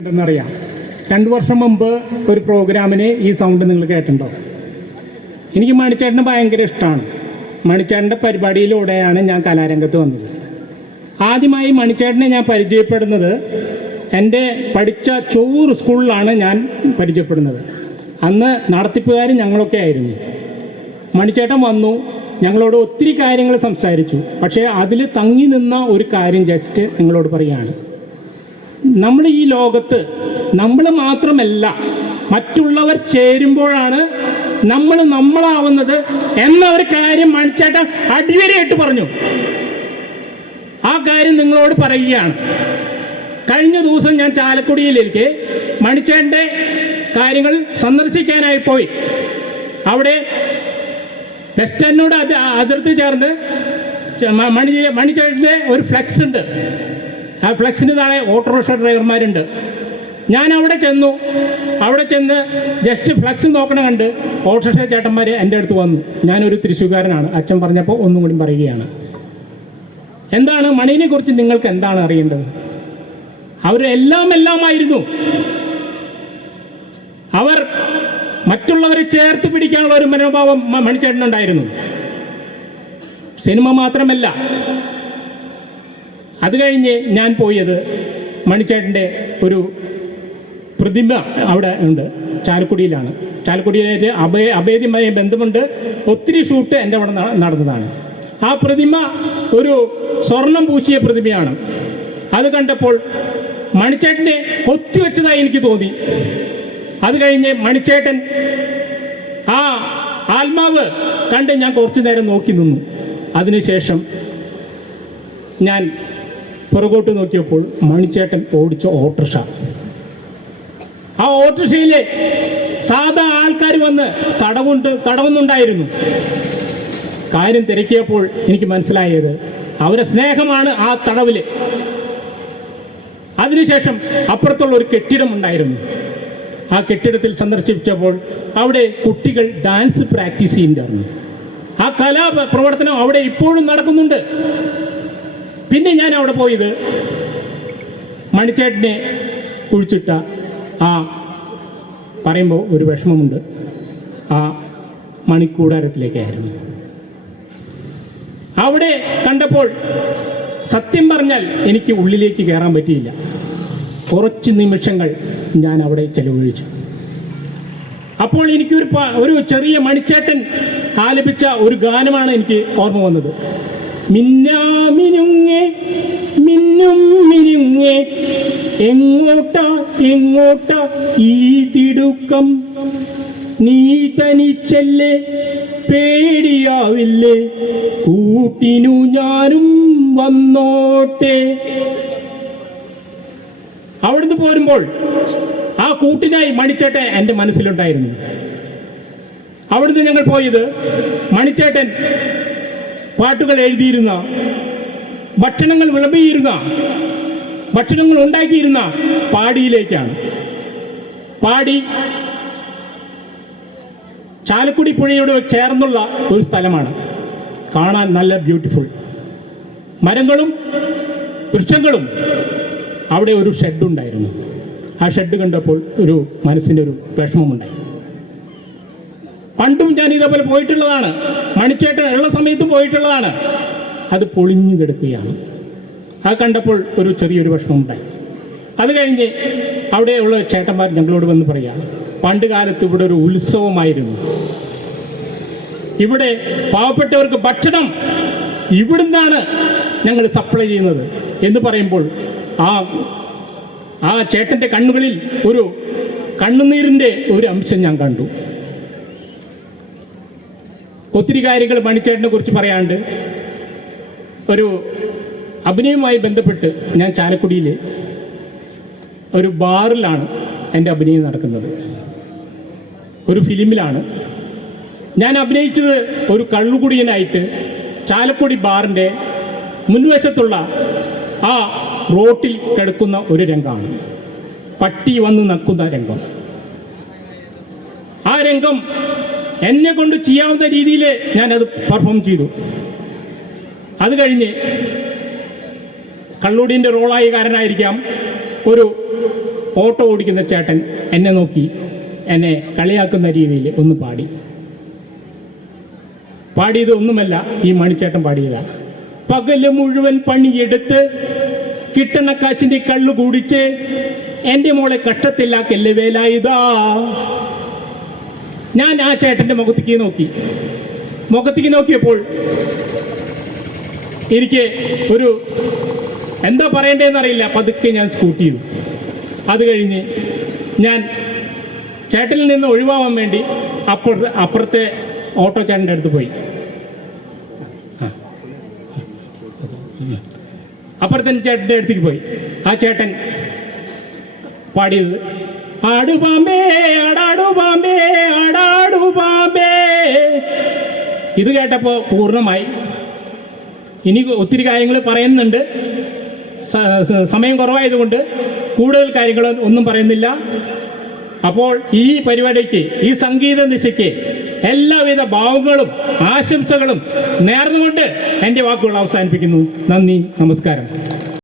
ഉണ്ടെന്നറിയാം. രണ്ടു വർഷം മുമ്പ് ഒരു പ്രോഗ്രാമിന് ഈ സൗണ്ട് നിങ്ങൾ കേട്ടിട്ടുണ്ടോ? എനിക്ക് മണിച്ചേട്ടന് ഭയങ്കര ഇഷ്ടമാണ് മണിച്ചേട്ടന്റെ പരിപാടിയിലൂടെയാണ് ഞാൻ കലാരംഗത്ത് വന്നത്. ആദ്യമായി മണിച്ചേട്ടനെ ഞാൻ പരിചയപ്പെടുന്നത് എന്റെ പഠിച്ച ചോറ് സ്കൂളിലാണ് ഞാൻ പരിചയപ്പെടുന്നത്. അന്ന് നടത്തിപ്പുകാർ ഞങ്ങളൊക്കെ ആയിരുന്നു. മണിച്ചേട്ടൻ വന്നു ഞങ്ങളോട് ഒത്തിരി കാര്യങ്ങൾ സംസാരിച്ചു. പക്ഷേ അതിൽ തങ്ങി നിന്ന ഒരു കാര്യം ജസ്റ്റ് നിങ്ങളോട് പറയുകയാണ്. നമ്മൾ ഈ ലോകത്ത് നമ്മൾ മാത്രമല്ല മറ്റുള്ളവർ ചേരുമ്പോഴാണ് നമ്മൾ നമ്മളാവുന്നത് എന്ന ഒരു കാര്യം മണിച്ചേട്ടൻ അടിവരയായിട്ട് പറഞ്ഞു. ആ കാര്യം നിങ്ങളോട് പറയുകയാണ്. കഴിഞ്ഞ ദിവസം ഞാൻ ചാലക്കുടിയിലേക്ക് മണിച്ചേട്ടന്റെ കാര്യങ്ങൾ സന്ദർശിക്കാനായി പോയി. അവിടെ വെസ്റ്റേനോട് അതിർത്തി ചേർന്ന് മണി മണിച്ചേട്ടന്റെ ഒരു ഫ്ലെക്സ് ഉണ്ട്. ആ ഫ്ലെക്സിന് താഴെ ഓട്ടോറിക്ഷ ഡ്രൈവർമാരുണ്ട് ഞാൻ അവിടെ ചെന്നു. അവിടെ ചെന്ന് ജസ്റ്റ് ഫ്ലെക്സ് നോക്കണ കണ്ട് ഓട്ടോറിക്ഷ ചേട്ടന്മാർ എന്റെ അടുത്ത് വന്നു. ഞാനൊരു തൃശ്ശൂക്കാരനാണ് അച്ഛൻ പറഞ്ഞപ്പോൾ ഒന്നും കൂടി പറയുകയാണ്. എന്താണ് മണിനെ കുറിച്ച് നിങ്ങൾക്ക് എന്താണ് അറിയേണ്ടത്? അവർ എല്ലാം എല്ലാമായിരുന്നു. അവർ മറ്റുള്ളവരെ ചേർത്ത് പിടിക്കാനുള്ള ഒരു മനോഭാവം മണിച്ചേട്ടനുണ്ടായിരുന്നു. സിനിമ മാത്രമല്ല അത് കഴിഞ്ഞ് ഞാൻ പോയത് മണിച്ചേട്ടന്റെ ഒരു പ്രതിമ അവിടെ ഉണ്ട്. ചാലക്കുടിയിലാണ്. ചാലക്കുടിയിലായിട്ട് അഭയ അഭേദ്യമായ ബന്ധമുണ്ട്. ഒത്തിരി ഷൂട്ട് എന്റെ അവിടെ നടന്നതാണ്. ആ പ്രതിമ ഒരു സ്വർണം പൂശിയ പ്രതിമയാണ്. അത് കണ്ടപ്പോൾ മണിച്ചേട്ടനെ കൊത്തിവെച്ചതായി എനിക്ക് തോന്നി. അത് കഴിഞ്ഞ് മണിച്ചേട്ടൻ ആ ആത്മാവ് കണ്ട് ഞാൻ കുറച്ചു നേരം നോക്കി നിന്നു. അതിനുശേഷം ഞാൻ പുറകോട്ട് നോക്കിയപ്പോൾ മണിച്ചേട്ടൻ ഓടിച്ച ഓട്ടോറിക്ഷ. ആ ഓട്ടോറിക്ഷയിലെ സാധാ ആൾക്കാർ വന്ന് തടവുണ്ട് തടവുന്നുണ്ടായിരുന്നു. കാര്യം തിരക്കിയപ്പോൾ എനിക്ക് മനസ്സിലായത് അവരെ സ്നേഹമാണ് ആ തടവിൽ. അതിനുശേഷം അപ്പുറത്തുള്ള ഒരു കെട്ടിടം ഉണ്ടായിരുന്നു. ആ കെട്ടിടത്തിൽ സന്ദർശിച്ചപ്പോൾ അവിടെ കുട്ടികൾ ഡാൻസ് പ്രാക്ടീസ് ചെയ്യുന്നുണ്ടായിരുന്നു. ആ കലാപ്രവർത്തനം അവിടെ ഇപ്പോഴും നടക്കുന്നുണ്ട്. പിന്നെ ഞാൻ അവിടെ പോയത് മണിച്ചേട്ടനെ കുഴിച്ചിട്ട ആ പറയുമ്പോൾ ഒരു വിഷമമുണ്ട്. ആ മണിക്കൂടാരത്തിലേക്കായിരുന്നു. അവിടെ കണ്ടപ്പോൾ സത്യം പറഞ്ഞാൽ എനിക്ക് ഉള്ളിലേക്ക് കയറാൻ പറ്റിയില്ല. കുറച്ച് നിമിഷങ്ങൾ ഞാൻ അവിടെ ചെലവഴിച്ചു. അപ്പോൾ എനിക്കൊരു ഒരു ചെറിയ മണിച്ചേട്ടൻ ആലപിച്ച ഒരു ഗാനമാണ് എനിക്ക് ഓർമ്മ വന്നത്. മിന്നാമിനുങ്ങേ മിന്നും മിനുങ്ങെ എങ്ങോട്ട എങ്ങോട്ട ഈ തിടുക്കം? നീ തനിച്ചല്ലേ പേടിയാവില്ലേ? കൂട്ടിനു ഞാനും വന്നോട്ടെ. അവിടുന്ന് പോരുമ്പോൾ ആ കൂട്ടിനായി മണിച്ചേട്ടൻ എന്റെ മനസ്സിലുണ്ടായിരുന്നു. അവിടുന്ന് ഞങ്ങൾ പോയത് മണിച്ചേട്ടൻ പാട്ടുകൾ എഴുതിയിരുന്ന ഭക്ഷണങ്ങൾ വിളമ്പിയിരുന്ന ഭക്ഷണങ്ങൾ ഉണ്ടാക്കിയിരുന്ന പാടിയിലേക്കാണ്. പാടി ചാലക്കുടി പുഴയോട് ചേർന്നുള്ള ഒരു സ്ഥലമാണ്. കാണാൻ നല്ല ബ്യൂട്ടിഫുൾ. മരങ്ങളും വൃക്ഷങ്ങളും അവിടെ ഒരു ഷെഡ് ഉണ്ടായിരുന്നു ആ ഷെഡ് കണ്ടപ്പോൾ ഒരു മനസ്സിന്റെ ഒരു വിഷമമുണ്ടായി. പണ്ടും ഞാൻ ഇതേപോലെ പോയിട്ടുള്ളതാണ്. മണിച്ചേട്ടൻ ഉള്ള സമയത്തും പോയിട്ടുള്ളതാണ്. അത് പൊളിഞ്ഞു കിടക്കുകയാണ്. അത് കണ്ടപ്പോൾ ഒരു ചെറിയൊരു വിഷമമുണ്ടായി. അത് കഴിഞ്ഞ് അവിടെയുള്ള ചേട്ടന്മാർ ഞങ്ങളോട് വന്ന് പറയുക പണ്ട് കാലത്ത് ഇവിടെ ഒരു ഉത്സവമായിരുന്നു. ഇവിടെ പാവപ്പെട്ടവർക്ക് ഭക്ഷണം ഇവിടുന്നാണ് ഞങ്ങൾ സപ്ലൈ ചെയ്യുന്നത്. എന്ന് പറയുമ്പോൾ ആ ആ ചേട്ടന്റെ കണ്ണുകളിൽ ഒരു കണ്ണുനീരിന്റെ ഒരു അംശം ഞാൻ കണ്ടു. ഒത്തിരി കാര്യങ്ങൾ മണിച്ചേട്ടനെ കുറിച്ച് പറയാണ്ട് ഒരു അഭിനയവുമായി ബന്ധപ്പെട്ട് ഞാൻ ചാലക്കുടിയിൽ ഒരു ബാറിലാണ് എന്റെ അഭിനയം നടക്കുന്നത്. ഒരു ഫിലിമിലാണ്. ഞാൻ അഭിനയിച്ചത് ഒരു കള്ളുകുടിയനായിട്ട് ചാലക്കുടി ബാറിന്റെ മുൻവശത്തുള്ള ആ റോട്ടിൽ കിടക്കുന്ന ഒരു രംഗമാണ്. പട്ടി വന്ന് നക്കുന്ന രംഗം. ആ രംഗം എന്നെ കൊണ്ട് ചെയ്യാവുന്ന രീതിയിൽ ഞാൻ അത് പെർഫോം ചെയ്തു. അത് കഴിഞ്ഞ് കള്ളൂടിന്റെ റോളായി കാരനായിരിക്കാം ഒരു ഓട്ടോ ഓടിക്കുന്ന ചേട്ടൻ എന്നെ നോക്കി എന്നെ കളിയാക്കുന്ന രീതിയിൽ ഒന്ന് പാടി. പാടിയത് ഒന്നുമല്ല ഈ മണിച്ചേട്ടൻ പാടിയത്. പകൽ മുഴുവൻ പണിയെടുത്ത് കിട്ടണ കാച്ചിന്റെ കള്ളു കുടിച്ച് എന്റെ മോളെ കഷ്ടത്തിലാക്കല്ലേ വേലായുധാ? ഞാൻ ആ ചേട്ടന്റെ മുഖത്തേക്ക് നോക്കി. മുഖത്തേക്ക് നോക്കിയപ്പോൾ എനിക്ക് ഒരു എന്താ പറയണ്ടേന്ന് അറിയില്ല. പതുക്കെ ഞാൻ സ്കൂട്ട് ചെയ്തു. അത് കഴിഞ്ഞ് ഞാൻ ചേട്ടനിൽ നിന്ന് ഒഴിവാവാൻ വേണ്ടി അപ്പുറത്തെ അപ്പുറത്തെ ഓട്ടോ ചേട്ടന്റെ അടുത്ത് പോയി. അപ്പുറത്തെ ചേട്ടന്റെ അടുത്തേക്ക് പോയി. ആ ചേട്ടൻ പാടിയത് ആടു പാമ്പേ ഇത് കേട്ടപ്പോൾ പൂർണമായി. ഇനി ഒത്തിരി കാര്യങ്ങൾ പറയുന്നുണ്ട്. സമയം കുറവായതുകൊണ്ട് കൂടുതൽ കാര്യങ്ങൾ ഒന്നും പറയുന്നില്ല. അപ്പോൾ ഈ പരിപാടിക്ക് ഈ സംഗീത ദിശയ്ക്ക് എല്ലാവിധ ഭാവങ്ങളും ആശംസകളും നേർന്നുകൊണ്ട് എന്റെ വാക്കുകൾ അവസാനിപ്പിക്കുന്നു. നന്ദി നമസ്കാരം.